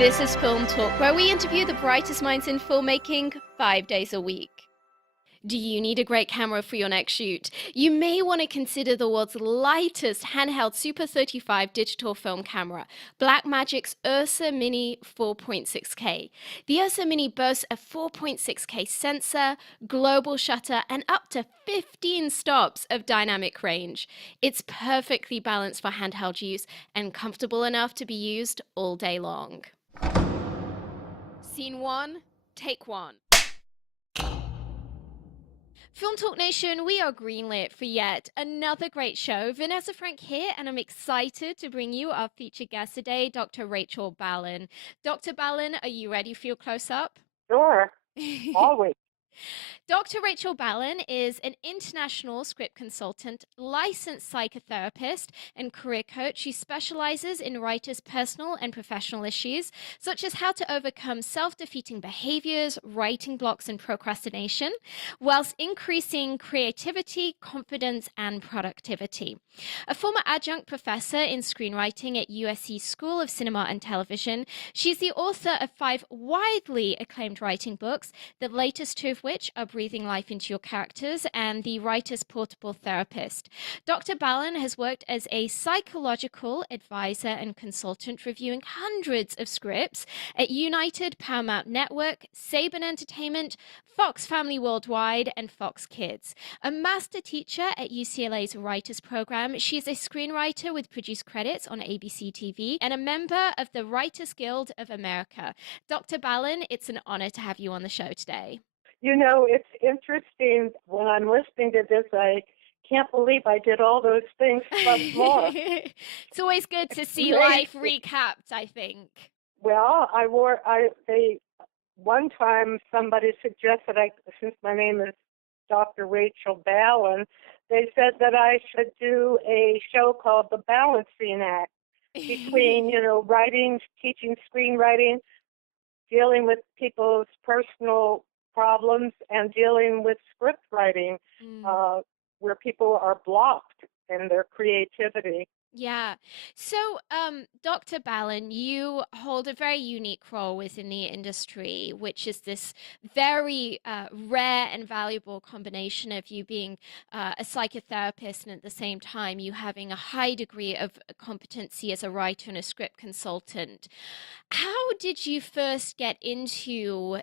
This is Film Talk, where we interview the brightest minds in filmmaking 5 days a week. Do you need a great camera for your next shoot? You may want to consider the world's lightest handheld Super 35 digital film camera, Blackmagic's Ursa Mini 4.6K. The Ursa Mini boasts a 4.6K sensor, global shutter, and up to 15 stops of dynamic range. It's perfectly balanced for handheld use and comfortable enough to be used all day long. Scene 1, take 1. Film Talk Nation, we are greenlit for yet another great show. Vanessa Frank here, and I'm excited to bring you our featured guest today, Dr. Rachel Ballon. Dr. Ballon, are you ready for your close-up? Sure, always. Dr. Rachel Ballon is an international script consultant, licensed psychotherapist, and career coach. She specializes in writers' personal and professional issues, such as how to overcome self-defeating behaviors, writing blocks, and procrastination, whilst increasing creativity, confidence, and productivity. A former adjunct professor in screenwriting at USC School of Cinema and Television, she's the author of 5 widely acclaimed writing books, the latest 2 of which are Breathing Life into Your Characters and The Writer's Portable Therapist. Dr. Ballon has worked as a psychological advisor and consultant, reviewing hundreds of scripts at United, Paramount Network, Saban Entertainment, Fox Family Worldwide, and Fox Kids. A master teacher at UCLA's Writers Program, she is a screenwriter with produced credits on ABC TV and a member of the Writers Guild of America. Dr. Ballon, it's an honor to have you on the show today. You know, it's interesting when I'm listening to this, I can't believe I did all those things plus more. It's always good to see life recapped, I think. Well, one time somebody suggested, since my name is Dr. Rachel Ballon, they said that I should do a show called The Balancing Act between, writing, teaching screenwriting, dealing with people's personal problems, and dealing with script writing, where people are blocked in their creativity. Yeah. So, Dr. Ballon, you hold a very unique role within the industry, which is this very rare and valuable combination of you being a psychotherapist and at the same time you having a high degree of competency as a writer and a script consultant. How did you first get into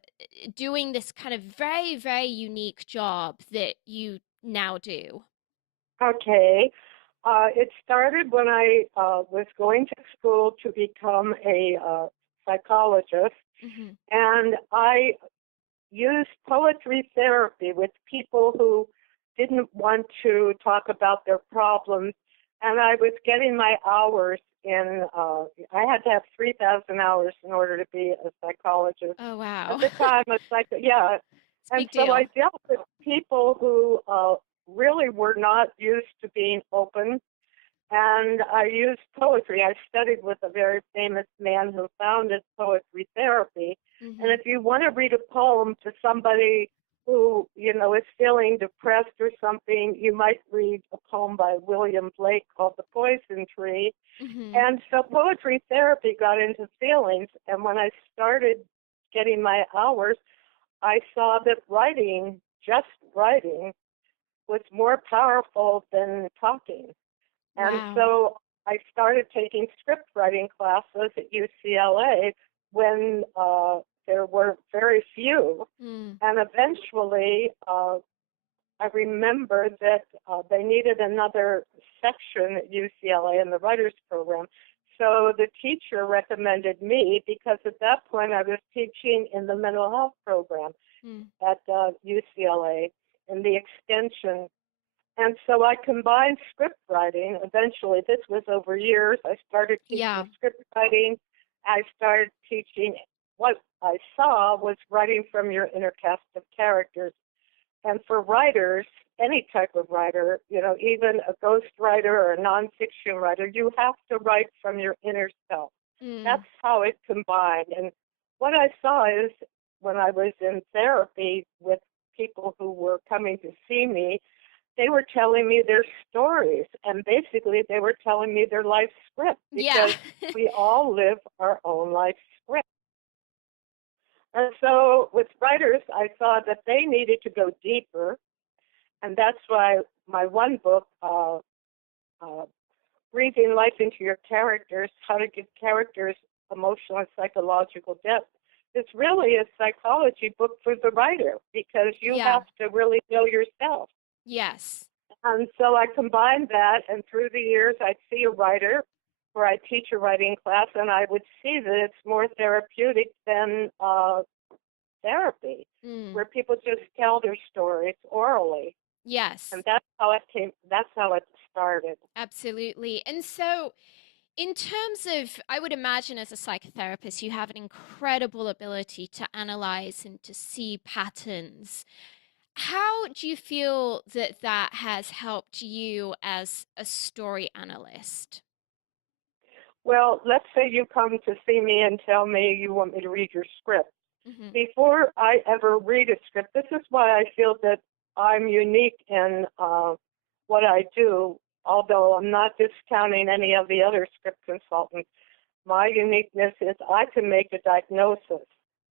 doing this kind of very, very unique job that you now do? Okay. It started when I was going to school to become a psychologist, and I used poetry therapy with people who didn't want to talk about their problems, and I was getting my hours in, I had to have 3,000 hours in order to be a psychologist. Oh, wow. At the time, yeah. And so I dealt with people who really were not used to being open, and I used poetry. I studied with a very famous man who founded poetry therapy, and if you want to read a poem to somebody who, is feeling depressed or something, you might read a poem by William Blake called The Poison Tree. And so poetry therapy got into feelings, and when I started getting my hours, I saw that just writing, was more powerful than talking. And so I started taking script writing classes at UCLA when there were very few. And eventually, I remember that they needed another section at UCLA in the writers program. So the teacher recommended me because at that point I was teaching in the mental health program at UCLA in the extension. And so I combined script writing. Eventually, this was over years. I started teaching script writing. I started teaching what I saw was writing from your inner cast of characters. And for writers, any type of writer, even a ghost writer or a nonfiction writer, you have to write from your inner self. That's how it combined. And what I saw is when I was in therapy with people who were coming to see me, they were telling me their stories, and basically they were telling me their life script, because we all live our own life script. And so with writers, I saw that they needed to go deeper, and that's why my one book, Breathing Life into Your Characters, How to Give Characters Emotional and Psychological Depth, is really a psychology book for the writer because you Yeah. have to really know yourself. Yes. And so I combined that, and through the years, I'd see a writer where I teach a writing class, and I would see that it's more therapeutic than therapy, Mm. where people just tell their stories orally. Yes. And that's how it started. Absolutely. And so, in terms of, I would imagine as a psychotherapist, you have an incredible ability to analyze and to see patterns. How do you feel that that has helped you as a story analyst? Well, let's say you come to see me and tell me you want me to read your script. Hmm. Before I ever read a script, this is why I feel that I'm unique in what I do, although I'm not discounting any of the other script consultants. My uniqueness is I can make a diagnosis.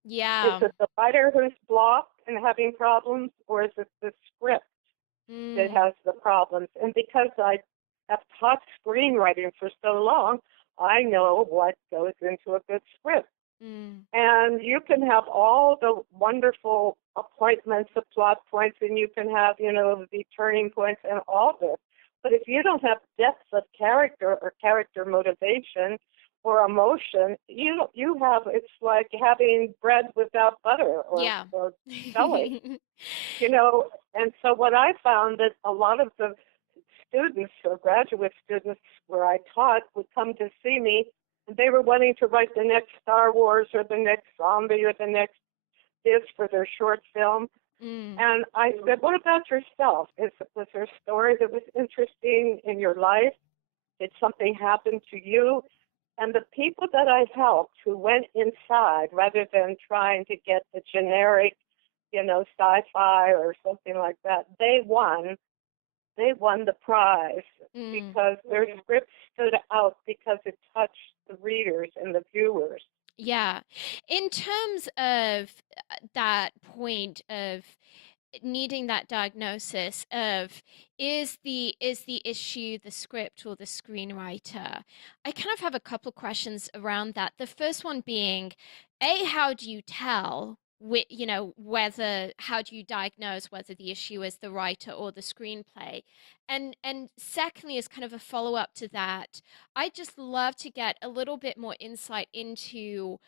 Is Yeah. it the writer who's blocked and having problems, or is it the script that Mm. has the problems? And because I have taught screenwriting for so long, I know what goes into a good script. Mm. And you can have all the wonderful appointments, the plot points, and you can have, the turning points and all this. But if you don't have depth of character or character motivation or emotion, it's like having bread without butter Yeah. or jelly, And so what I found that a lot of the students or graduate students where I taught would come to see me, and they were wanting to write the next Star Wars or the next zombie or the next this for their short film. Mm. And I said, what about yourself? Was there a story that was interesting in your life? Did something happen to you? And the people that I helped who went inside rather than trying to get the generic, sci-fi or something like that, they won the prize Mm. because their script stood out because it touched the readers and the viewers. Yeah. In terms of that point of needing that diagnosis of is the issue the script or the screenwriter, I kind of have a couple of questions around that. The first one being, how do you tell whether, how do you diagnose whether the issue is the writer or the screenplay? And secondly, as kind of a follow-up to that, I just love to get a little bit more insight into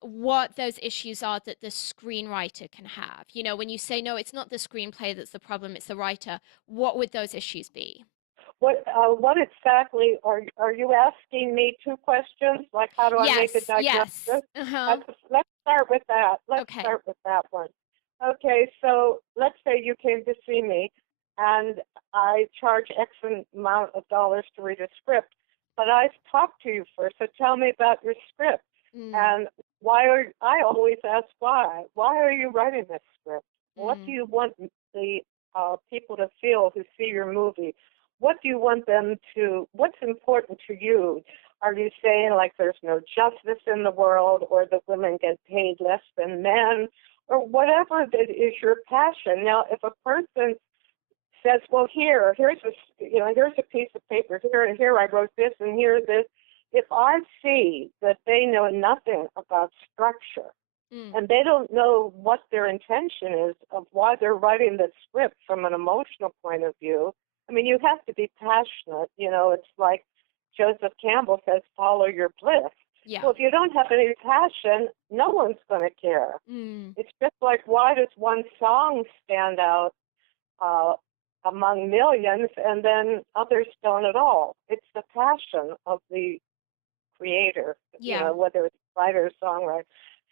what those issues are that the screenwriter can have. When you say, no, it's not the screenplay that's the problem, it's the writer, what would those issues be? What exactly are you asking me? Two questions, like how do I make a Yes, yes. diagnosis? Uh-huh. Let's start with that. Let's Okay. start with that one. Okay, so let's say you came to see me, and I charge X amount of dollars to read a script, but I've talked to you first. So tell me about your script, Mm, and I always ask why. Why are you writing this script? What do mm, you want the people to feel who see your movie? What do you want them to, what's important to you? Are you saying like there's no justice in the world, or that women get paid less than men, or whatever that is your passion? Now, if a person says, well, here's a piece of paper, here I wrote this, and here this, if I see that they know nothing about structure, mm. and they don't know what their intention is of why they're writing the script from an emotional point of view. I mean, you have to be passionate. It's like Joseph Campbell says, follow your bliss. Yeah. Well, if you don't have any passion, no one's going to care. Mm, It's just like, why does one song stand out uh, among millions and then others don't at all? It's the passion of the creator, yeah. whether it's writer or songwriter.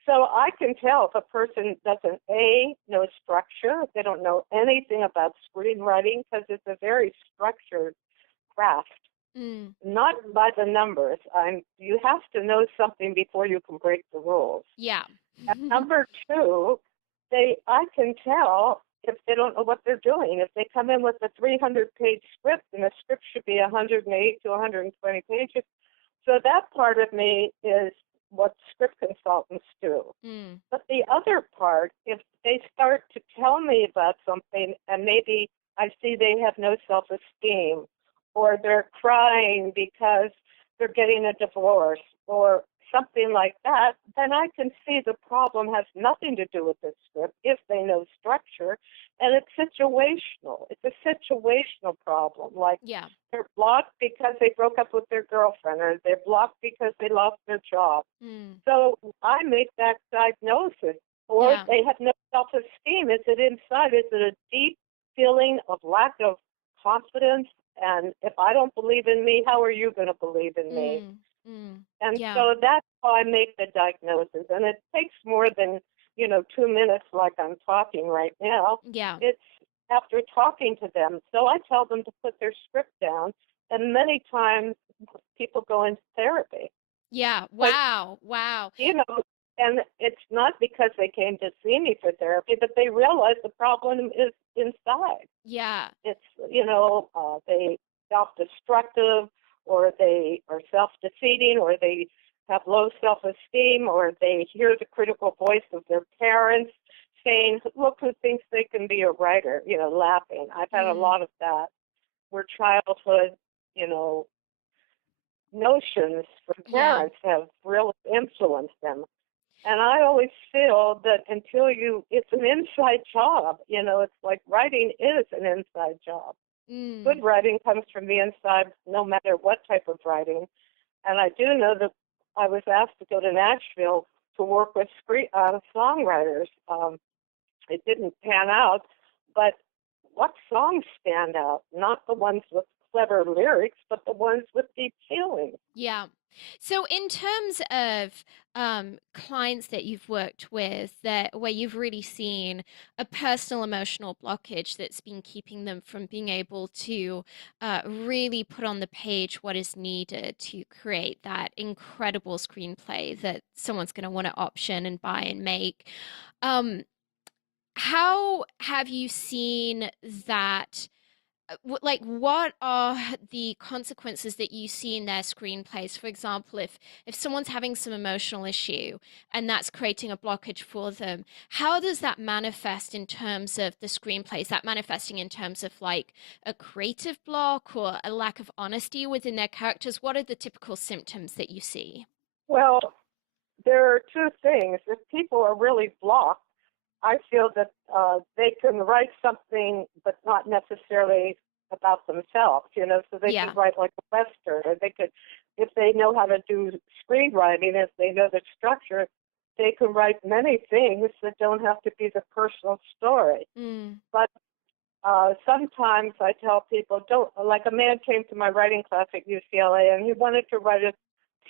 So I can tell if a person doesn't know structure, they don't know anything about screenwriting, because it's a very structured craft, Mm, not by the numbers. You have to know something before you can break the rules. yeah. And number two, I can tell if they don't know what they're doing. If they come in with a 300-page script, and the script should be 108 to 120 pages, so that part of me is what script consultants do. Mm. But the other part, if they start to tell me about something and maybe I see they have no self-esteem or they're crying because they're getting a divorce or something like that, then I can see the problem has nothing to do with the script if they know structure, and it's situational. It's a situational problem. Like Yeah. they're blocked because they broke up with their girlfriend, or they're blocked because they lost their job. Mm. So I make that diagnosis. Or Yeah. they have no self-esteem. Is it inside? Is it a deep feeling of lack of confidence? And if I don't believe in me, how are you going to believe in me? Mm. Mm. And Yeah. so that's how I make the diagnosis. And it takes more than, 2 minutes like I'm talking right now. Yeah. It's after talking to them. So I tell them to put their script down. And many times people go into therapy. Yeah. But, Wow. Wow. and it's not because they came to see me for therapy, but they realize the problem is inside. Yeah. It's, they self-destructive, or they are self-defeating, or they have low self-esteem, or they hear the critical voice of their parents saying, look who thinks they can be a writer, laughing. I've had a Mm. lot of that, where childhood, you know, notions from Yeah. parents have really influenced them. And I always feel that it's an inside job. It's like writing is an inside job. Mm. Good writing comes from the inside, no matter what type of writing. And I do know that I was asked to go to Nashville to work with songwriters. It didn't pan out, but what songs stand out? Not the ones with clever lyrics, but the ones with deep feeling. Yeah. So in terms of clients that you've worked with that where you've really seen a personal emotional blockage that's been keeping them from being able to really put on the page what is needed to create that incredible screenplay that someone's going to want to option and buy and make. Um, how have you seen that? Like, what are the consequences that you see in their screenplays? For example, if someone's having some emotional issue and that's creating a blockage for them, how does that manifest in terms of the screenplay? Is that manifesting in terms of like a creative block or a lack of honesty within their characters? What are the typical symptoms that you see? Well, there are two things. If people are really blocked, I feel that they can write something, but not necessarily about themselves, so they Yeah. could write like a Western, or they could, if they know how to do screenwriting, if they know the structure, they can write many things that don't have to be the personal story. Mm. But sometimes I tell people, don't, like a man came to my writing class at UCLA, and he wanted to write a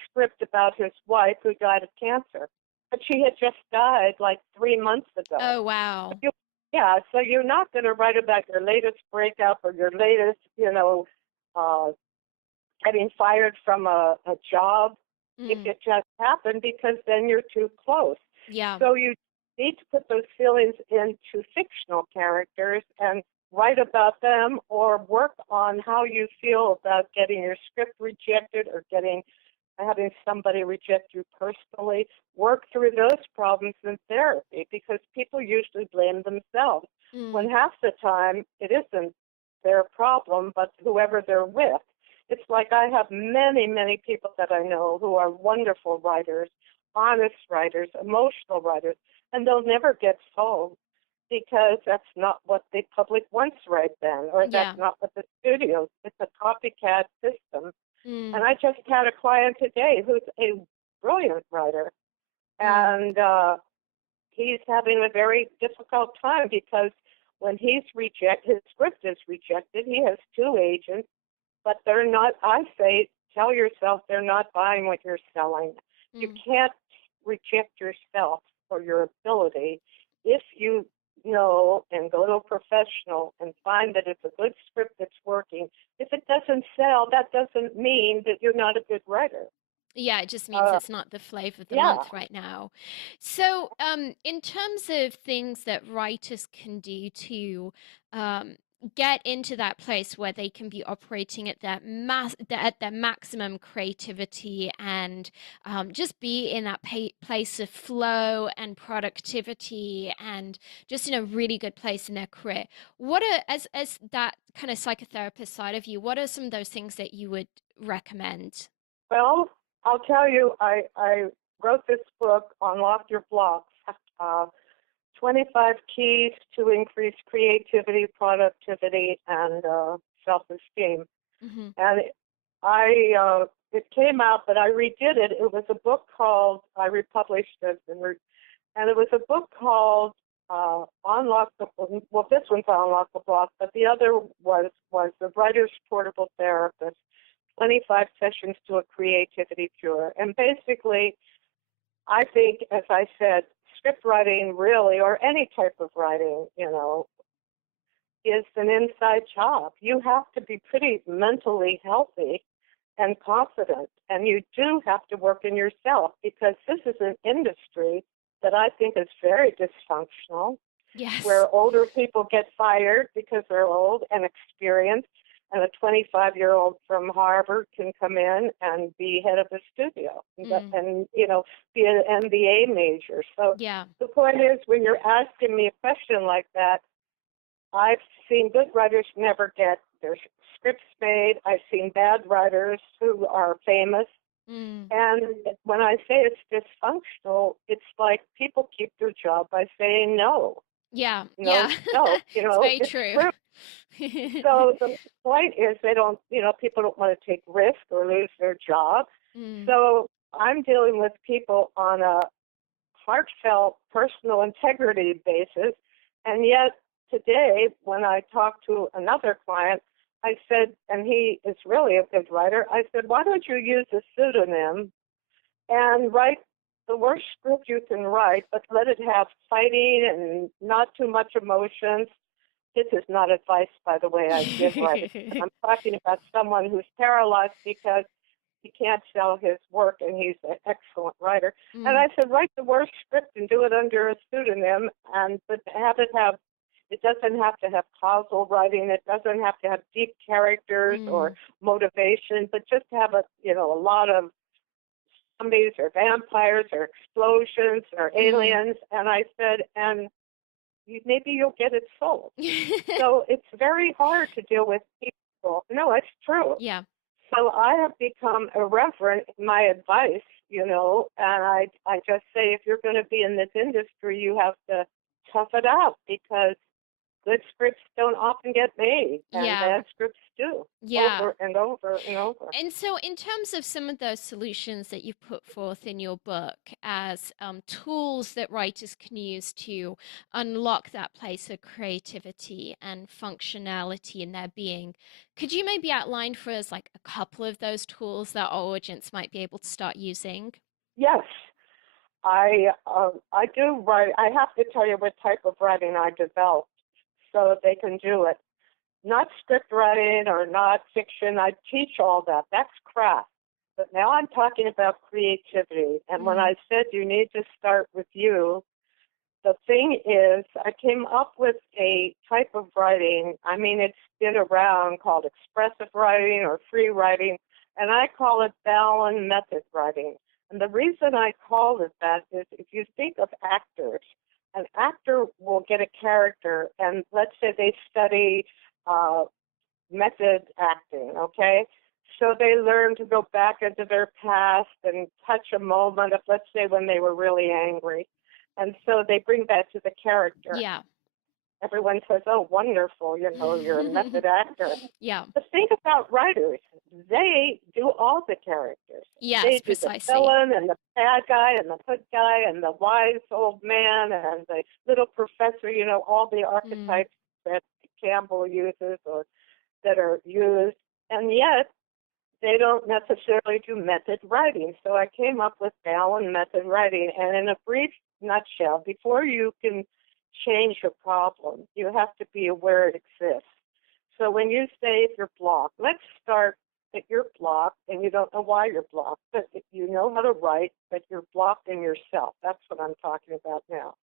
script about his wife who died of cancer. But she had just died like 3 months ago. Oh, wow. Yeah, so you're not going to write about your latest breakup or your latest, uh, getting fired from a job if Mm. it just happened, because then you're too close. Yeah. So you need to put those feelings into fictional characters and write about them, or work on how you feel about getting your script rejected, or having somebody reject you personally. Work through those problems in therapy, because people usually blame themselves when Mm. half the time it isn't their problem, but whoever they're with. It's like I have many, many people that I know who are wonderful writers, honest writers, emotional writers, and they'll never get sold because that's not what the public wants right then, or Yeah. that's not what the studios. It's a copycat system. And Mm. I just had a client today who's a brilliant writer, Mm. and he's having a very difficult time because when his script is rejected, he has two agents, but they're not, I say, tell yourself they're not buying what you're selling. You Mm. can't reject yourself or your ability if you know and go to a professional and find that it's a good script that's working. If it doesn't sell, that doesn't mean that you're not a good writer. Yeah, it just means Uh, it's not the flavor of the yeah. month right now. So, in terms of things that writers can do to, get into that place where they can be operating at at their maximum creativity, and just be in that place of flow and productivity, and just in a really good place in their career. What are, as that kind of psychotherapist side of you, what are some of those things that you would recommend? Well, I'll tell you, I wrote this book, Unlock Your Blocks, uh, 25 Keys to Increase Creativity, Productivity, and Self-Esteem. Mm-hmm. And it came out, but I redid it. It was a book called, I republished it, and it was a book called Unlock the, well, this one's Unlock the Block, but the other was The Writer's Portable Therapist, 25 Sessions to a Creativity Cure. And basically, I think, as I said, script writing really, or any type of writing, is an inside job. You have to be pretty mentally healthy and confident, and you do have to work in yourself, because this is an industry that I think is very dysfunctional, Yes. where older people get fired because they're old and experienced, and a 25-year-old from Harvard can come in and be head of the studio and be an MBA major. So Yeah. the point is, when you're asking me a question like that, I've seen good writers never get their scripts made. I've seen bad writers who are famous. Mm. And when I say it's dysfunctional, it's like people keep their job by saying no. Yeah. No, Yeah. no, It's very it's true. true. So the point is, they don't, people don't want to take risk or lose their job. Mm. So I'm dealing with people on a heartfelt personal integrity basis. And yet today, when I talked to another client, I said, and he is really a good writer, I said, why don't you use a pseudonym and write the worst script you can write, but let it have fighting and not too much emotions. This is not advice, by the way, I give writers. I'm talking about someone who's paralyzed because he can't sell his work, and he's an excellent writer. Mm. And I said, write the worst script and do it under a pseudonym, but have it have. It doesn't have to have causal writing. It doesn't have to have deep characters or motivation, but just have a lot of zombies or vampires or explosions or aliens. And I said, and maybe you'll get it sold. So it's very hard to deal with people. No, it's true. Yeah. So I have become irreverent in my advice, and I just say, if you're going to be in this industry, you have to tough it out, because good scripts don't often get made, and Yeah. bad scripts do, Yeah. over and over and over. And so, in terms of some of those solutions that you've put forth in your book as tools that writers can use to unlock that place of creativity and functionality in their being, could you maybe outline for us like a couple of those tools that our audience might be able to start using? Yes, I do write. I have to tell you what type of writing I developed so that they can do it. Not script writing or not fiction. I teach all that. That's craft. But now I'm talking about creativity. And when I said you need to start with you, the thing is, I came up with a type of writing. I mean, it's been around, called expressive writing or free writing, and I call it Ballon method writing. And the reason I call it that is, if you think of actors, an actor will get a character, and let's say they study method acting, okay? So they learn to go back into their past and touch a moment of, let's say, when they were really angry. And so they bring that to the character. Yeah. Everyone says, oh, wonderful, you're a method actor. Yeah. But think about writers. They do all the characters. Yes, They do the precisely. villain and the bad guy and the good guy and the wise old man and the little professor, all the archetypes that Campbell uses or that are used. And yet, they don't necessarily do method writing. So I came up with Ballon method writing. And in a brief nutshell, before you can change a problem, you have to be aware it exists. So when you say you're blocked, let's start that you're blocked and you don't know why you're blocked, but you know how to write, but you're blocked in yourself. That's what I'm talking about now.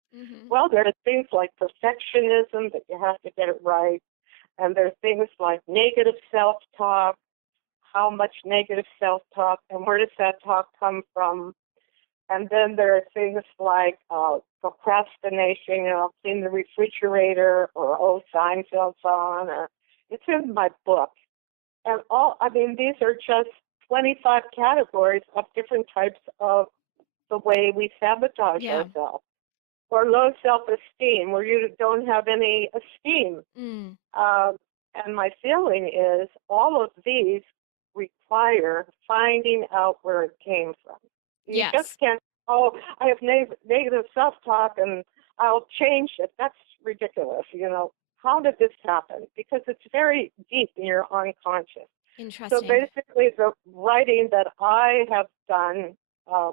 Well, there are things like perfectionism, that you have to get it right, And there are things like negative self-talk, how much negative self-talk, and where does that talk come from? And then there are things like procrastination, clean the refrigerator, or Seinfeld's on, or it's in my book. And these are just 25 categories of different types of the way we sabotage ourselves. Or low self-esteem, where you don't have any esteem. And my feeling is all of these require finding out where it came from. You just can't, I have negative self-talk and I'll change it. That's ridiculous, How did this happen? Because it's very deep in your unconscious. Interesting. So basically the writing that I have done,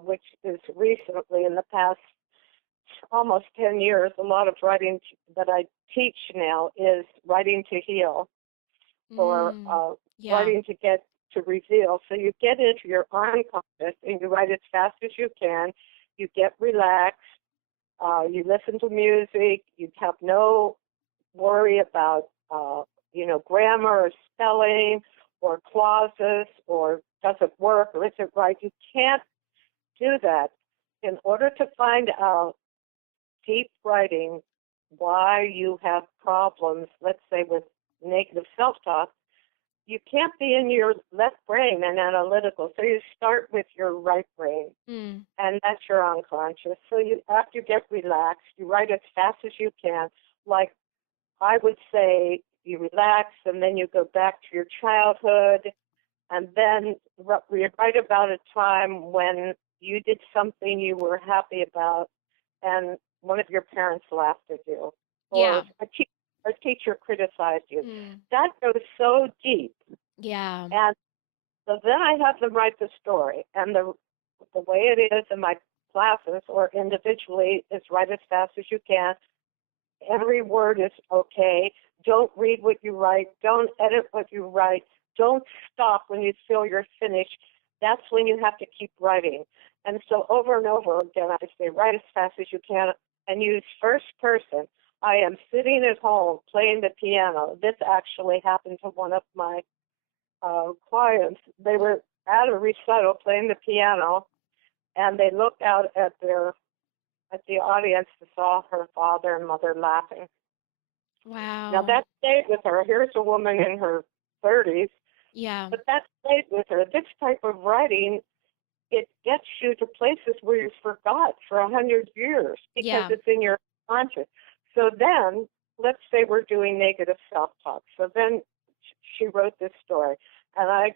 which is recently in the past almost 10 years, a lot of writing that I teach now is writing to heal or writing to get to reveal. So you get into your unconscious and you write as fast as you can. You get relaxed. You listen to music. You have no worry about, grammar or spelling or clauses or does it work or is it right. You can't do that. In order to find out deep writing why you have problems, let's say with negative self-talk, you can't be in your left brain and analytical. So you start with your right brain, and that's your unconscious. So after you get relaxed, you write as fast as you can. Like I would say, you relax, and then you go back to your childhood, and then you write about a time when you did something you were happy about, and one of your parents laughed at you, or a teacher criticized you. That goes so deep. Yeah. And so then I have them write the story. And the way it is in my classes or individually is write as fast as you can. Every word is okay. Don't read what you write. Don't edit what you write. Don't stop when you feel you're finished. That's when you have to keep writing. And so over and over again, I say, write as fast as you can and use first person. I am sitting at home playing the piano. This actually happened to one of my clients. They were at a recital playing the piano, and they looked out at the audience and saw her father and mother laughing. Wow. Now that stayed with her. Here's a woman in her 30s. Yeah. But that stayed with her. This type of writing, it gets you to places where you forgot for 100 years because it's in your conscious. So then, let's say we're doing negative self-talk. So then she wrote this story, and I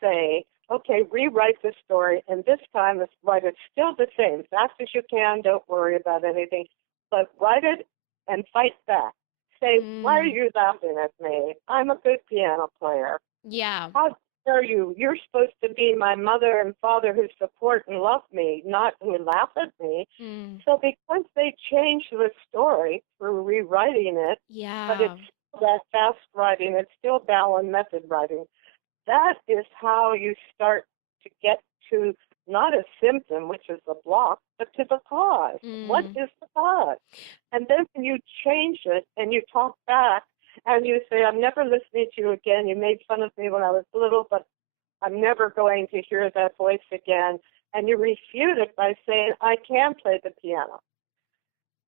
say, okay, rewrite the story, and this time write it still the same, fast as you can, don't worry about anything, but write it and fight back. Say, why are you laughing at me? I'm a good piano player. Yeah. How dare you? You're supposed to be my mother and father who support and love me, not who laugh at me. So because they changed the story through rewriting it, but it's still that fast writing, it's still Ballon method writing, that is how you start to get to not a symptom, which is the block, but to the cause. What is the cause? And then when you change it and you talk back and you say, I'm never listening to you again. You made fun of me when I was little, but I'm never going to hear that voice again. And you refute it by saying, I can play the piano.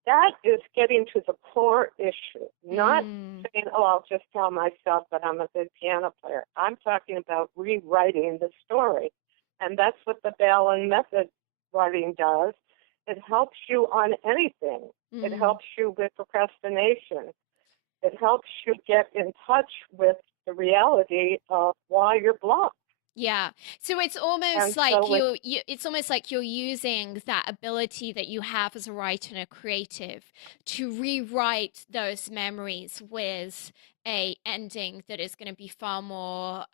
That is getting to the core issue, not saying, I'll just tell myself that I'm a good piano player. I'm talking about rewriting the story. And that's what the Ballon method writing does. It helps you on anything. It helps you with procrastination. It helps you get in touch with the reality of why you're blocked. Yeah. So it's almost like it's almost like you're using that ability that you have as a writer and a creative to rewrite those memories with a ending that is going to be far more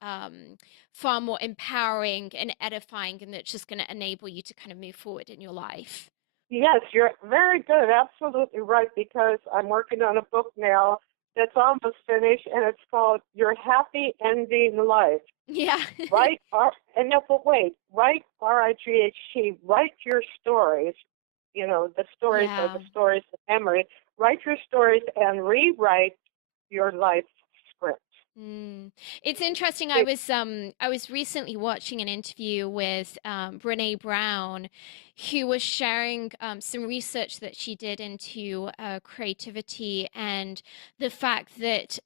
empowering and edifying, and that's just going to enable you to kind of move forward in your life. Yes, you're very good. Absolutely right, because I'm working on a book now that's almost finished, and it's called Your Happy Ending Life. Yeah. Write RIGHT, write your stories, the stories are the stories of memory. Write your stories and rewrite your life Mm. It's interesting. It, I was recently watching an interview with Brene Brown, who was sharing some research that she did into creativity and the fact that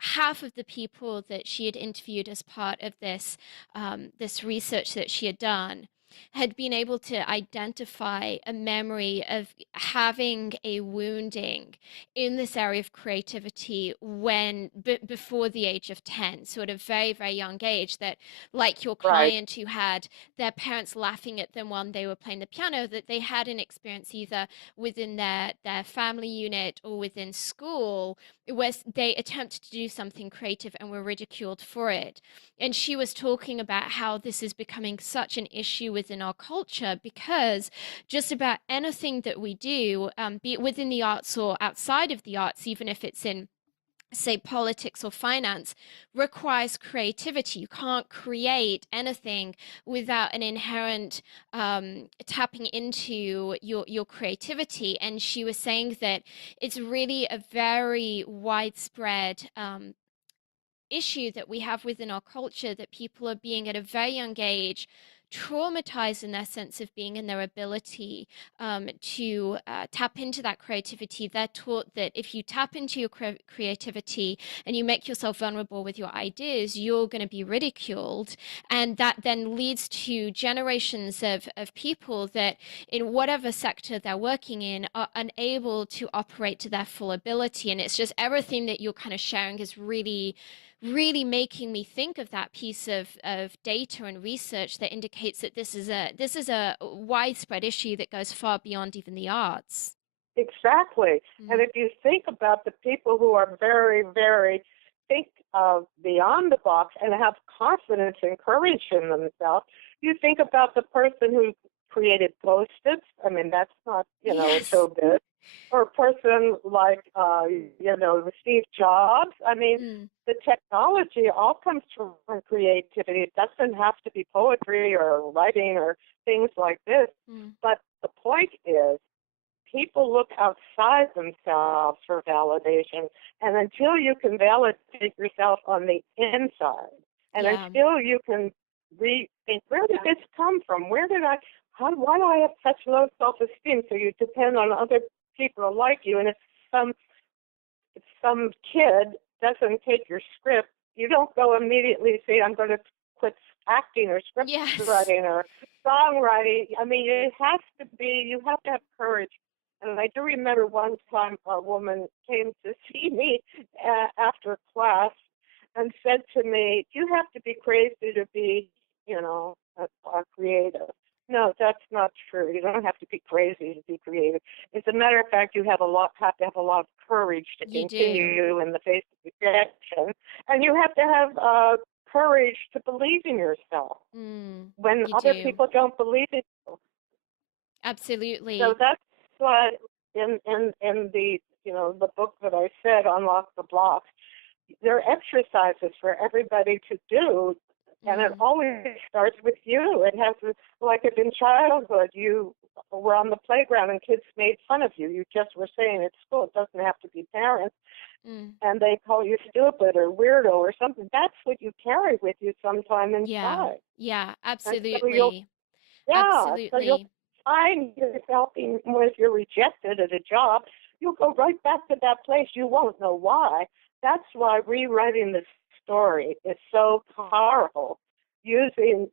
half of the people that she had interviewed as part of this research that she had done had been able to identify a memory of having a wounding in this area of creativity when before the age of 10, so at a very very young age, that like your right. client who had their parents laughing at them when they were playing the piano, that they had an experience either within their family unit or within school where they attempted to do something creative and were ridiculed for it. And she was talking about how this is becoming such an issue within our culture because just about anything that we do, be it within the arts or outside of the arts, even if it's in say politics or finance, requires creativity. You can't create anything without an inherent tapping into your creativity. And she was saying that it's really a very widespread issue that we have within our culture, that people are being at a very young age traumatized in their sense of being and their ability to tap into that creativity. They're taught that if you tap into your creativity and you make yourself vulnerable with your ideas, you're going to be ridiculed. And that then leads to generations of people that, in whatever sector they're working in, are unable to operate to their full ability. And it's just everything that you're kind of sharing is really making me think of that piece of data and research that indicates that this is a widespread issue that goes far beyond even the arts. Exactly. And Mm. if you think about the people who are very, very think beyond the box and have confidence and courage in themselves, you think about the person who created Post-its. I mean, that's not, Yes. so good. Or a person like, Steve Jobs. I mean, Mm. the technology all comes from creativity. It doesn't have to be poetry or writing or things like this. Mm. But the point is, people look outside themselves for validation. And until you can validate yourself on the inside, and Yeah. until you can rethink, where did this come from? Why do I have such low self-esteem? So you depend on other people like you. And if some kid doesn't take your script, you don't go immediately say, I'm going to quit acting or script Yes. writing or songwriting. I mean, it has to be, you have to have courage. And I do remember one time a woman came to see me after class and said to me, you have to be crazy to be, a creative. No, that's not true. You don't have to be crazy to be creative. As a matter of fact, you have to have a lot of courage to You do. continue in the face of rejection, and you have to have courage to believe in yourself Mm. when You other do. people don't believe in you. So Absolutely. that's why in the the book that I said, Unlock the Blocks, there are exercises for everybody to do, and it Mm. always starts with you. It has like if in childhood you were on the playground and kids made fun of you. You just were saying at school, it doesn't have to be parents, Mm. and they call you stupid or weirdo or something. That's what you carry with you sometime Yeah. inside. Yeah. And so you'll Absolutely. you'll Absolutely. find yourself being, if you're rejected at a job, you'll go right back to that place. You won't know why. That's why rewriting the story is so powerful, using,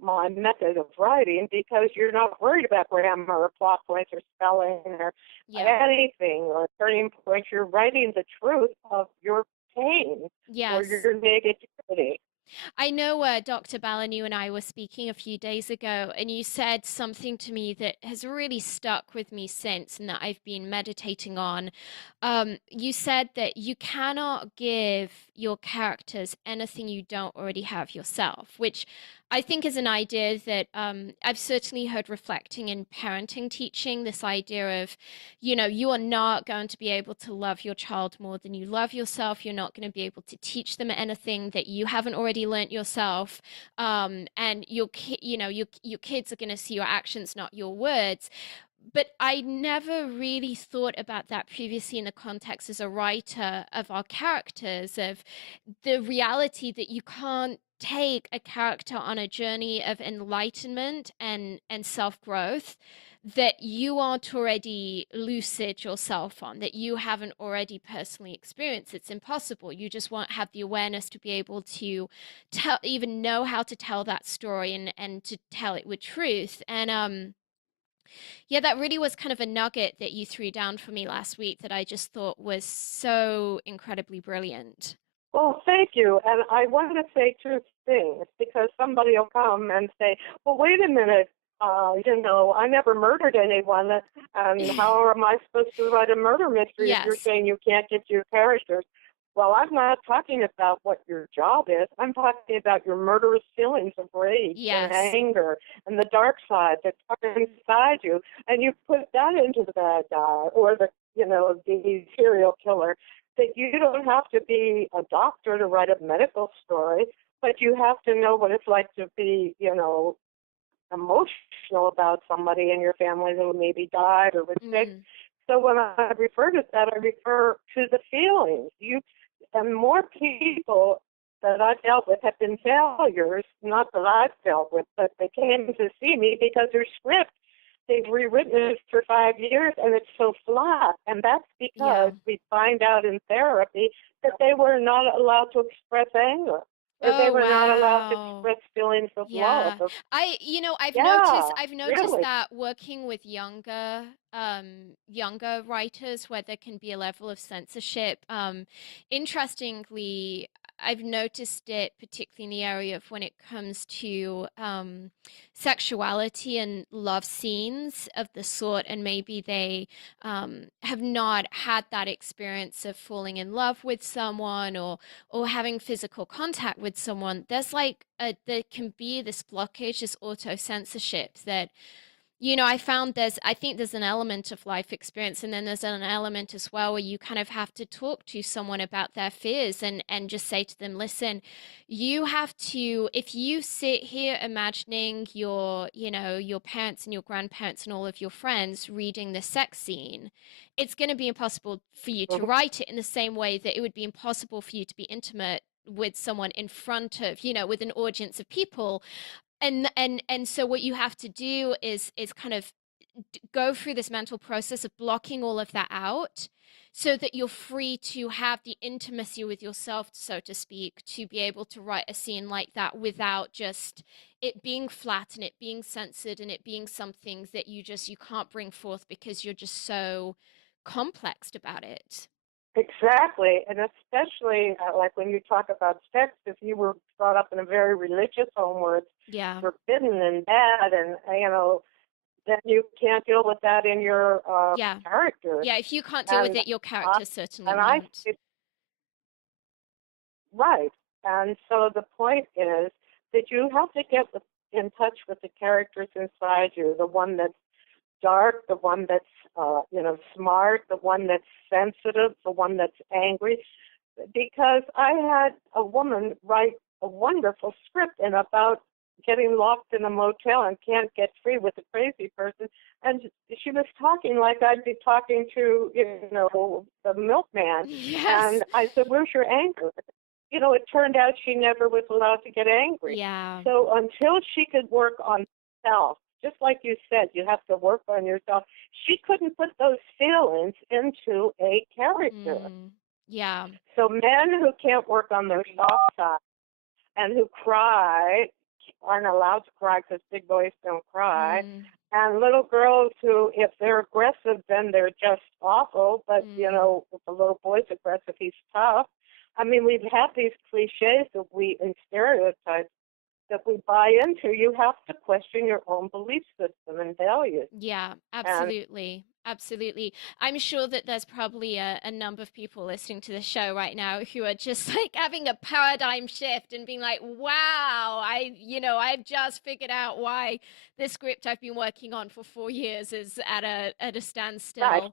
my method of writing, because you're not worried about grammar or plot points or spelling or Yeah. anything or turning points. You're writing the truth of your pain or Yes. your negativity. I know Dr. Ballon, you and I were speaking a few days ago, and you said something to me that has really stuck with me since and that I've been meditating on. You said that you cannot give your characters anything you don't already have yourself, which I think is an idea that I've certainly heard reflecting in parenting teaching, this idea of, you are not going to be able to love your child more than you love yourself. You're not going to be able to teach them anything that you haven't already learnt yourself. And your kids are going to see your actions, not your words. but I never really thought about that previously in the context as a writer of our characters, of the reality that you can't take a character on a journey of enlightenment and self-growth that you aren't already lucid yourself on, that you haven't already personally experienced. It's impossible. You just won't have the awareness to be able to tell, even know how to tell that story and to tell it with truth. And yeah, that really was kind of a nugget that you threw down for me last week that I just thought was so incredibly brilliant. Well, thank you. And I want to say two things because somebody will come and say, well, wait a minute. I never murdered anyone, and how am I supposed to write a murder mystery if you're Yes. saying you can't give your characters? Well, I'm not talking about what your job is. I'm talking about your murderous feelings of rage and Yes. anger and the dark side that's inside you, and you put that into the bad guy or the serial killer. That you don't have to be a doctor to write a medical story, but you have to know what it's like to be, emotional about somebody in your family who maybe died or was sick. Mm. So when I refer to that, I refer to the feelings. And more people that I've dealt with have been failures, not that I've dealt with, but they came to see me because their script, they've rewritten it for 5 years and it's so flat. And that's Yeah. because we find out in therapy that they were not allowed to express anger or they Oh, were not allowed to wow. express feelings of love. Yeah. I've noticed Yeah, really. that working with younger writers where there can be a level of censorship. Interestingly, I've noticed it particularly in the area of when it comes to sexuality and love scenes of the sort, and maybe they have not had that experience of falling in love with someone or having physical contact with someone. There can be this blockage, this auto censorship that, I think there's an element of life experience, and then there's an element as well where you kind of have to talk to someone about their fears and just say to them, listen, you have to, if you sit here imagining your parents and your grandparents and all of your friends reading the sex scene, it's going to be impossible for you to Mhm. write it in the same way that it would be impossible for you to be intimate with someone in front of, with an audience of people. And so what you have to do is kind of go through this mental process of blocking all of that out so that you're free to have the intimacy with yourself, so to speak, to be able to write a scene like that without just it being flat and it being censored and it being something that you can't bring forth because you're just so complexed about it. Exactly, and especially like when you talk about sex, if you were brought up in a very religious home where it's Yeah. forbidden and bad, and then you can't deal with that in your Yeah. character. Yeah, if you can't deal with And it, your I, character certainly and I won't. right, and so the point is that you have to get in touch with the characters inside you, the one that's dark, the one that's smart, the one that's sensitive, the one that's angry. Because I had a woman write a wonderful script and about getting locked in a motel and can't get free with a crazy person, and she was talking like I'd be talking to the milkman, Yes. and I said, "Where's your anger?" It turned out she never was allowed to get angry. Yeah. So until she could work on self, just like you said, you have to work on yourself. She couldn't put those feelings into a character. Mm. Yeah. So men who can't work on their soft side and who cry aren't allowed to cry because big boys don't cry. Mm. And little girls who, if they're aggressive, then they're just awful. But, Mm. if a little boy's aggressive, he's tough. I mean, we've had these cliches and stereotypes that we buy into. You have to question your own belief system and values. Yeah, And absolutely. Absolutely. I'm sure that there's probably a number of people listening to the show right now who are just like having a paradigm shift and being like, wow, I've just figured out why this script I've been working on for 4 years is at a right, standstill. right.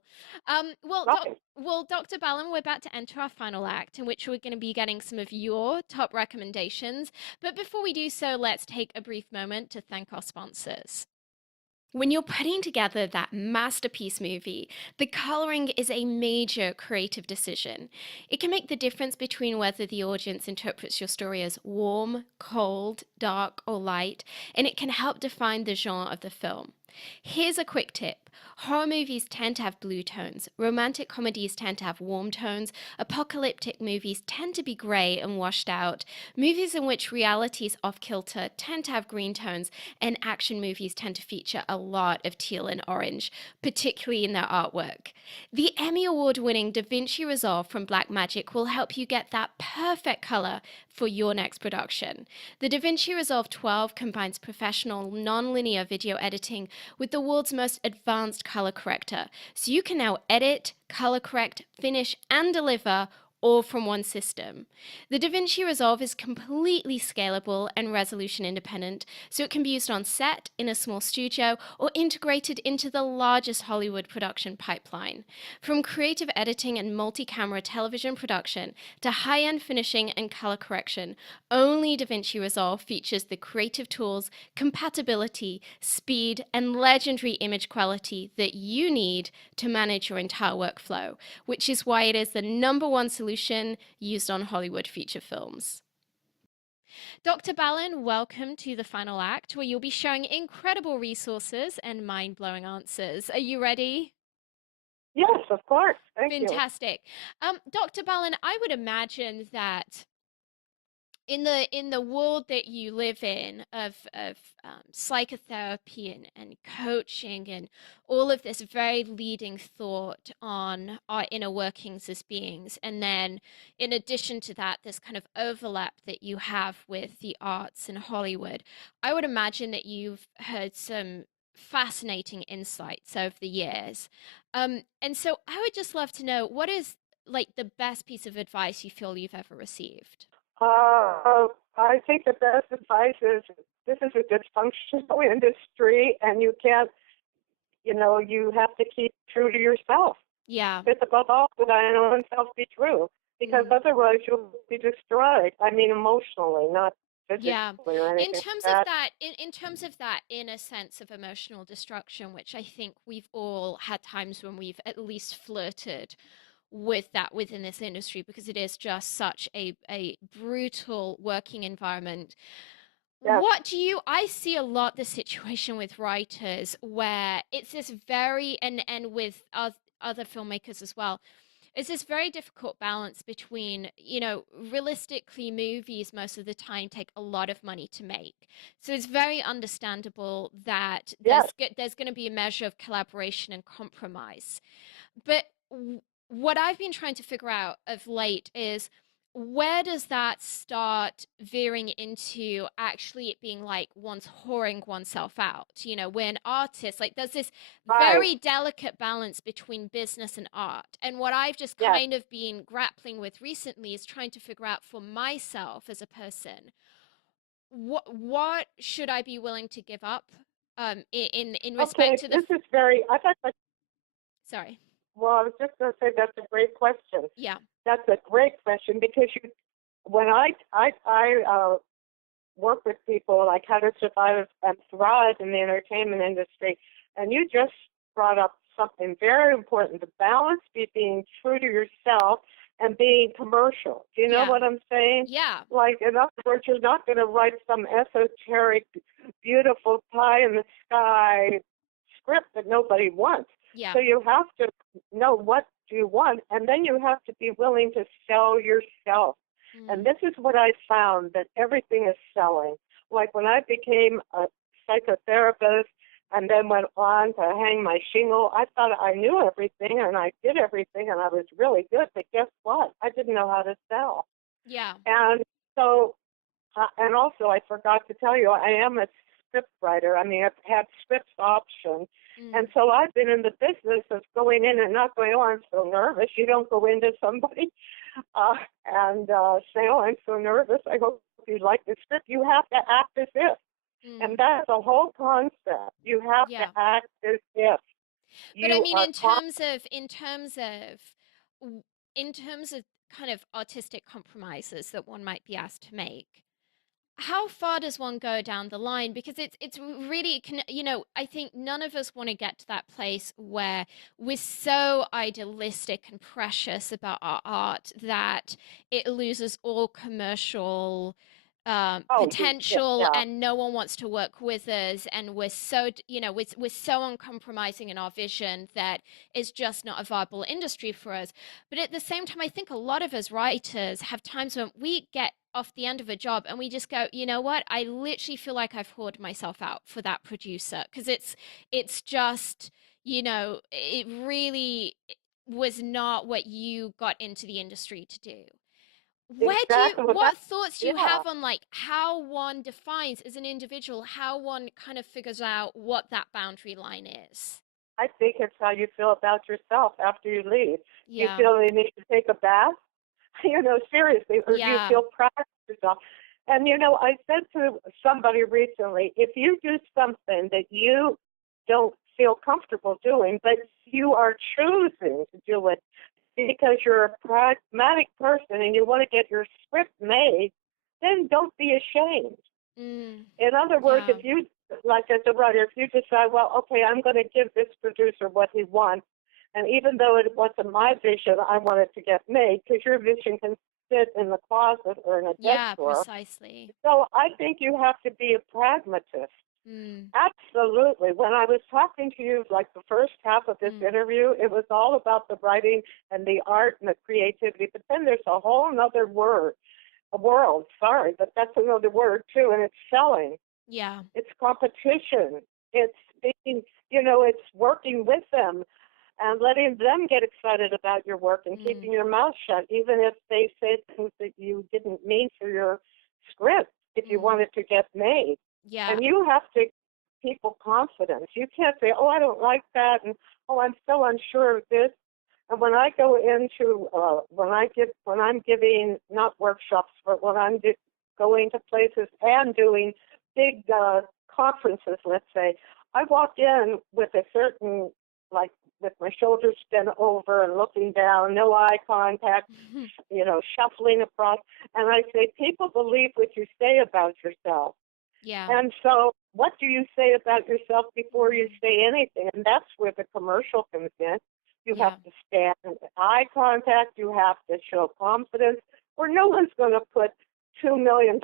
Dr. Ballon, we're about to enter our final act in which we're going to be getting some of your top recommendations. But before we do so, let's take a brief moment to thank our sponsors. When you're putting together that masterpiece movie, the coloring is a major creative decision. It can make the difference between whether the audience interprets your story as warm, cold, dark, or light, and it can help define the genre of the film. Here's a quick tip. Horror movies tend to have blue tones, romantic comedies tend to have warm tones, apocalyptic movies tend to be grey and washed out, movies in which reality is off kilter tend to have green tones, and action movies tend to feature a lot of teal and orange, particularly in their artwork. The Emmy Award winning Davinci Resolve from Blackmagic will help you get that perfect color for your next production. The Davinci Resolve 12 combines professional non-linear video editing with the world's most advanced color corrector, so you can now edit, color correct, finish, and deliver all from one system. The Davinci Resolve is completely scalable and resolution independent, so it can be used on set, in a small studio, or integrated into the largest Hollywood production pipeline. From creative editing and multi-camera television production to high-end finishing and color correction, only Davinci Resolve features the creative tools, compatibility, speed, and legendary image quality that you need to manage your entire workflow, which is why it is the number one solution used on Hollywood feature films. Dr. Ballon, welcome to the final act, where you'll be sharing incredible resources and mind blowing answers. Are you ready? Yes, of course. Thank you. Fantastic. Dr. Ballon, I would imagine that in the world that you live in of psychotherapy and coaching and all of this very leading thought on our inner workings as beings, and then in addition to that, this kind of overlap that you have with the arts in Hollywood, I would imagine that you've heard some fascinating insights over the years. And so I would just love to know, what is like the best piece of advice you feel you've ever received? I think the best advice is this is a dysfunctional industry, and you can't, you have to keep true to yourself. Yeah. It's above all that I know oneself be true, because Mm. otherwise you'll be destroyed. I mean, emotionally, not Yeah. physically or In anything like terms of that. that, in terms of that inner sense of emotional destruction, which I think we've all had times when we've at least flirted with that within this industry, because it is just such a brutal working environment. Yes, What do you, I see a lot the situation with writers where it's this very, and with other filmmakers as well, it's this very difficult balance between, realistically, movies most of the time take a lot of money to make. So it's very understandable that yes. there's going to be a measure of collaboration and compromise. But what I've been trying to figure out of late is, where does that start veering into actually it being like one's whoring oneself out? When artists, like, there's this Right. very delicate balance between business and art. And what I've just Yes. kind of been grappling with recently is trying to figure out for myself as a person, what should I be willing to give up in respect Okay, to the this is very, I thought that, sorry. well, I was just going to say that's a great question. Yeah. That's a great question because when I work with people like how to survive and thrive in the entertainment industry, and you just brought up something very important: the balance between true to yourself and being commercial. Do you know Yeah. what I'm saying? Yeah. Like, in other words, you're not going to write some esoteric, beautiful pie in the sky script that nobody wants. Yeah. So you have to know what you want, and then you have to be willing to sell yourself. And Mm. this is what I found, that everything is selling. Like when I became a psychotherapist and then went on to hang my shingle, I thought I knew everything and I did everything and I was really good. But guess what? I didn't know how to sell. Yeah. And so, and also I forgot to tell you, I am a script writer. I mean, I've had scripts option. And Mm. so I've been in the business of going in and not going, oh, I'm so nervous. You don't go into somebody and say, oh, I'm so nervous. I hope you like the script. You have to act as if. And Mm. that's the whole concept. You have to Yeah. act as if But I you mean, are in terms of kind of artistic compromises that one might be asked to make, how far does one go down the line? Because it's really I think none of us want to get to that place where we're so idealistic and precious about our art that it loses all commercial Oh, potential, yeah, and no one wants to work with us, and we're so we're so uncompromising in our vision that it's just not a viable industry for us. But at the same time, I think a lot of us writers have times when we get off the end of a job and we just go, you know what, I literally feel like I've hoarded myself out for that producer, because it's just, it really was not what you got into the industry to do. exactly. Well, What thoughts do you yeah. have on like how one defines as an individual, how one kind of figures out what that boundary line is? I think it's how you feel about yourself after you leave. Do you Yeah. feel you need to take a bath? Seriously, or do you Yeah. feel proud of yourself? And I said to somebody recently, if you do something that you don't feel comfortable doing, but you are choosing to do it because you're a pragmatic person and you want to get your script made, then don't be ashamed. Mm. In other words, Yeah. if you, like as a writer, if you decide, well, okay, I'm going to give this producer what he wants, and even though it wasn't my vision, I want it to get made, because your vision can sit in the closet or in a desk Yeah, drawer. precisely. So I think you have to be a pragmatist. Mm. Absolutely. When I was talking to you, like the first half of this Mm. interview, it was all about the writing and the art and the creativity. But then there's a whole other world, sorry, but that's another word too, and it's selling. Yeah. It's competition. It's being, it's working with them and letting them get excited about your work and Mm. keeping your mouth shut, even if they say things that you didn't mean for your script, if you want Mm. it to get made. Yeah. And you have to give people confidence. You can't say, oh, I don't like that, and oh, I'm so unsure of this. And when I go into when I'm giving not workshops, but when I'm going to places and doing big conferences, let's say, I walk in with a certain, like, with my shoulders bent over and looking down, no eye contact, shuffling across, and I say, people believe what you say about yourself. Yeah. And so, what do you say about yourself before you Mm. say anything? And that's where the commercial comes in. You have Yeah. to stand in eye contact. You have to show confidence, or no one's going to put $2 million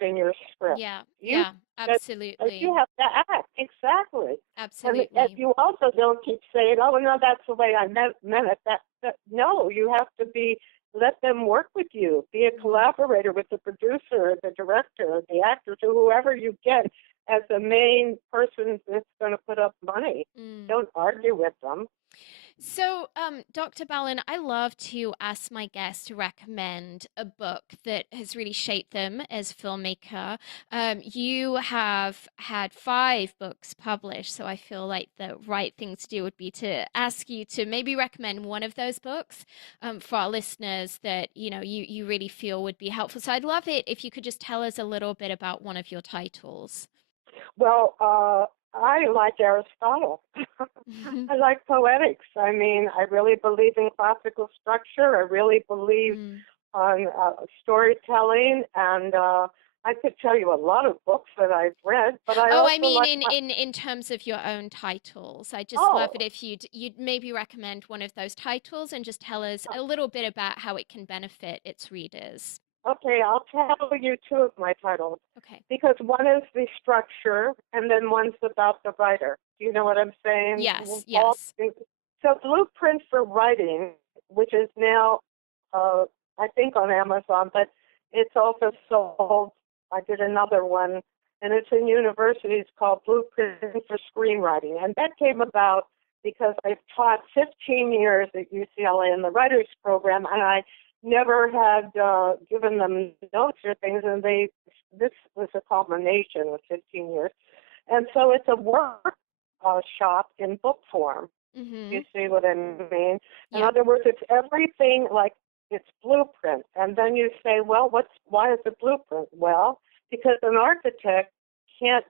in your script. Yeah. You Yeah. that you Absolutely. have to act exactly, and Absolutely. you also don't keep saying, "Oh no, that's the way I meant it." That no, you have to be. Let them work with you. Be a Mm. collaborator with the producer, the director, the actor, to whoever you get as the main person that's going to put up money. Mm. Don't argue with them. So, Dr. Ballon, I love to ask my guests to recommend a book that has really shaped them as a filmmaker. You have had 5 books published, so I feel like the right thing to do would be to ask you to maybe recommend one of those books for our listeners that you really feel would be helpful. So, I'd love it if you could just tell us a little bit about one of your titles. Well, I like Aristotle. I like poetics. I mean, I really believe in classical structure. I really believe Mm. on storytelling, and I could tell you a lot of books that I've read, but I Oh, I also mean, like in terms of your own titles. I just love it oh, if you'd maybe recommend one of those titles and just tell us a little bit about how it can benefit its readers. okay, I'll tell you 2 of my titles, Okay. because one is the structure, and then one's about the writer. Do you know what I'm saying? Yes, All yes. so Blueprint for Writing, which is now, I think, on Amazon, but it's also sold. I did another one, and it's in universities, called Blueprint for Screenwriting, and that came about because I've taught 15 years at UCLA in the writers program, and I never had given them notes or things, and this was a culmination of 15 years, and so it's a work shop in book form. You Mhm. see what I mean? In Yeah. other words, it's everything, like, it's blueprint. And then you say, well, why is it blueprint? Well, because an architect can't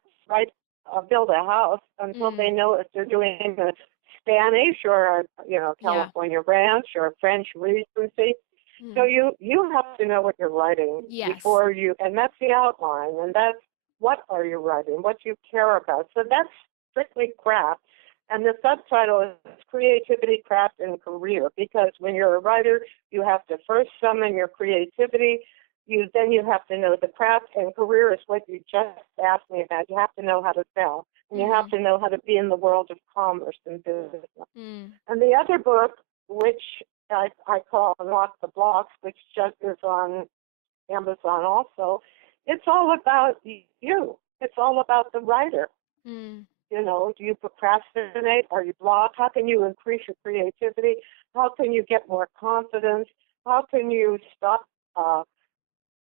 build a house until they Mm. know if they're doing a Spanish or a, Yeah. California ranch or a French Regency. So Mm. you have to know what you're writing Yes. before you, and that's the outline, and that's what are you writing, what you care about. So that's strictly craft. And the subtitle is Creativity, Craft, and Career, because when you're a writer, you have to first summon your creativity. You have to know the craft, and career is what you just asked me about. You have to know how to sell, and you have Mm. to know how to be in the world of commerce and business. Mm. And the other book, which I call Unlock the Blocks, which just is on Amazon also, it's all about you. It's all about the writer. Mm. You know, do you procrastinate? Are you blocked? How can you increase your creativity? How can you get more confidence? How can you stop, uh,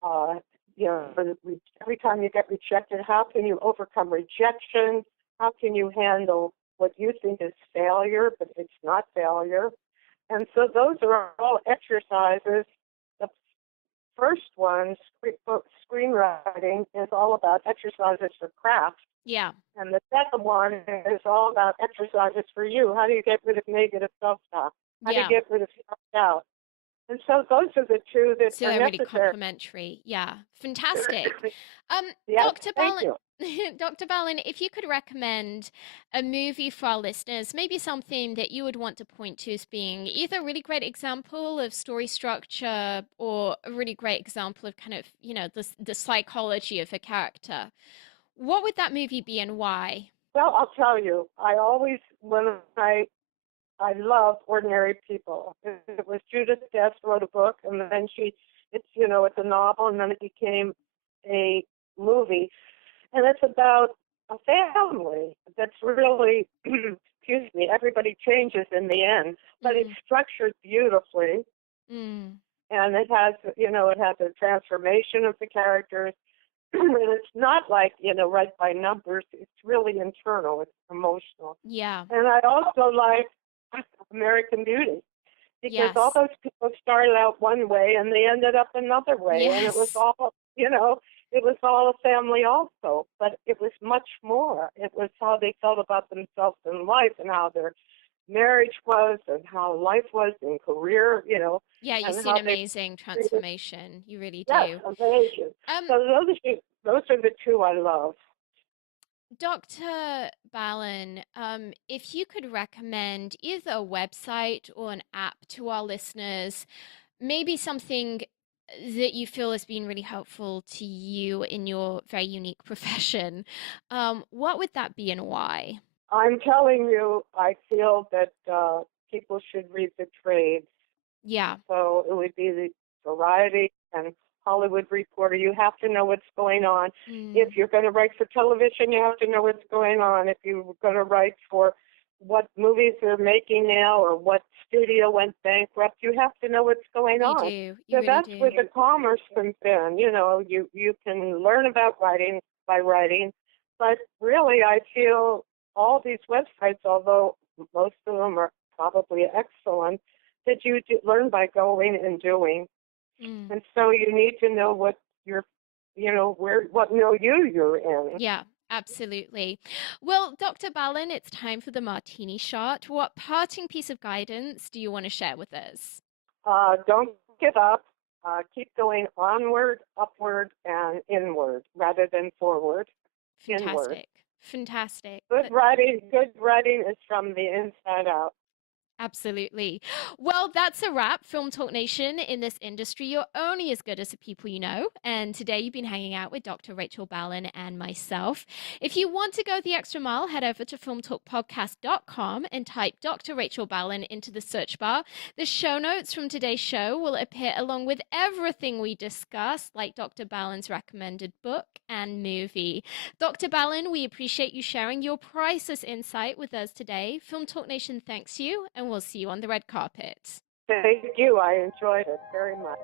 uh, you know, every time you get rejected, how can you overcome rejection? How can you handle what you think is failure, but it's not failure? And so those are all exercises. The first one, screenwriting, is all about exercises for craft. Yeah. And the second one is all about exercises for you. How do you get rid of negative self-talk? How do you Yeah. get rid of self-doubt? And so those are the two that So are they're really necessary. complementary. Yeah. Fantastic. Yes, Dr. thank Ballon, you. Dr. Ballon, if you could recommend a movie for our listeners, maybe something that you would want to point to as being either a really great example of story structure or a really great example of kind of, the psychology of a character, what would that movie be and why? Well, I'll tell you, I love Ordinary People. It was Judith Guest wrote a book, and then it's a novel, and then it became a movie. And it's about a family that's really, excuse me, everybody changes in the end, but it's Mm. structured beautifully. Mm. And it has a transformation of the characters. And it's not like, right by numbers. It's really internal. It's emotional. Yeah. And I also like American Beauty because all Yes. those people started out one way and they ended up another way. And Yes. it was all a family also, but it was much more. It was how they felt about themselves in life and how their marriage was and how life was in career, Yeah, you and see an how they amazing treated. transformation. You really Yes, do. amazing. Um, So those are the two I love. Dr. Ballon, if you could recommend either a website or an app to our listeners, maybe something that you feel has been really helpful to you in your very unique profession, what would that be and why? I'm telling you, I feel that people should read the trades. Yeah. So it would be the Variety and Hollywood Reporter. You have to know what's going on. Mm, If you're going to write for television, you have to know what's going on. If you're going to write for what movies they're making now or what studio went bankrupt, you have to know what's going you on. do. You So really that's where do. the commerce comes in. You can learn about writing by writing, but really I feel all these websites, although most of them are probably excellent, that you learn by going and doing. Mm. And so you need to know what what milieu you're in. Yeah, absolutely. Well, Dr. Ballon, it's time for the martini shot. What parting piece of guidance do you want to share with us? Don't give up. Keep going onward, upward, and inward rather than forward, inward. Fantastic. Fantastic. Good writing is from the inside out. Absolutely. Well, that's a wrap. Film Talk Nation. In this industry, you're only as good as the people you know. And today you've been hanging out with Dr. Rachel Ballon and myself. If you want to go the extra mile, head over to filmtalkpodcast.com and type Dr. Rachel Ballon into the search bar. The show notes from today's show will appear along with everything we discussed, like Dr. Ballon's recommended book and movie. Dr. Ballon, we appreciate you sharing your priceless insight with us today. Film Talk Nation thanks you, and we'll see you on the red carpet. Thank you. I enjoyed it very much.